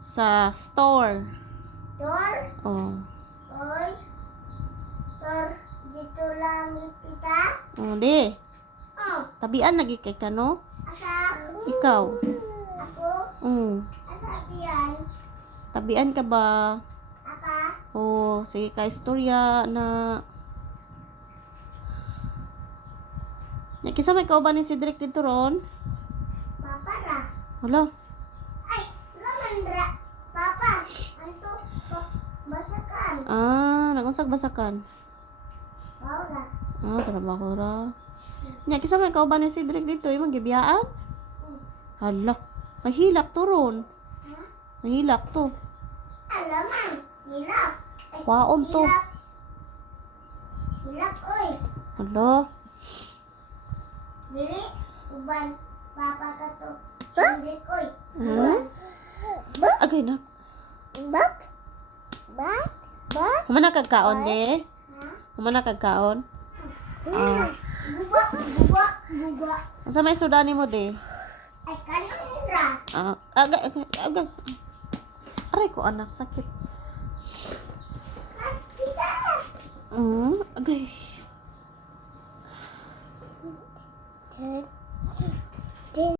Sa store. Store? Oh. Oy. Store. Dito lang tita. Oh, di. Oh. Tabian lagi kay ka, no? Asa? Ikaw. Ako? Asa yan? Tabian ka ba? Aka? Oh, sige ka istorya na. Ya, kisa may kauban ni Cedric dito ron? Papa ra. Hala. Ay, laman ra. Papa, anto basakan. Nagunsag basakan. Ora. Trabaho ra. Nya, kisa may kauban ni Cedric dito, imong gibiyaan? Hala. Mahilak to ron. Ha? Mahilak to. Alaman, hilak. Ay, Waon to. hilak. Hilak, oy. Hala. Dili, uban, papa ka to. Sindrik, oy. Uban. Agay na. Bak? Bak? Bak? Humana kagkaon, de. Ha? Humana kagkaon. Guba, guba, guba. Asa may sudani mo, de? Ay, kanura. Agay. Aray ko, anak. Sakit. Kita. Agay.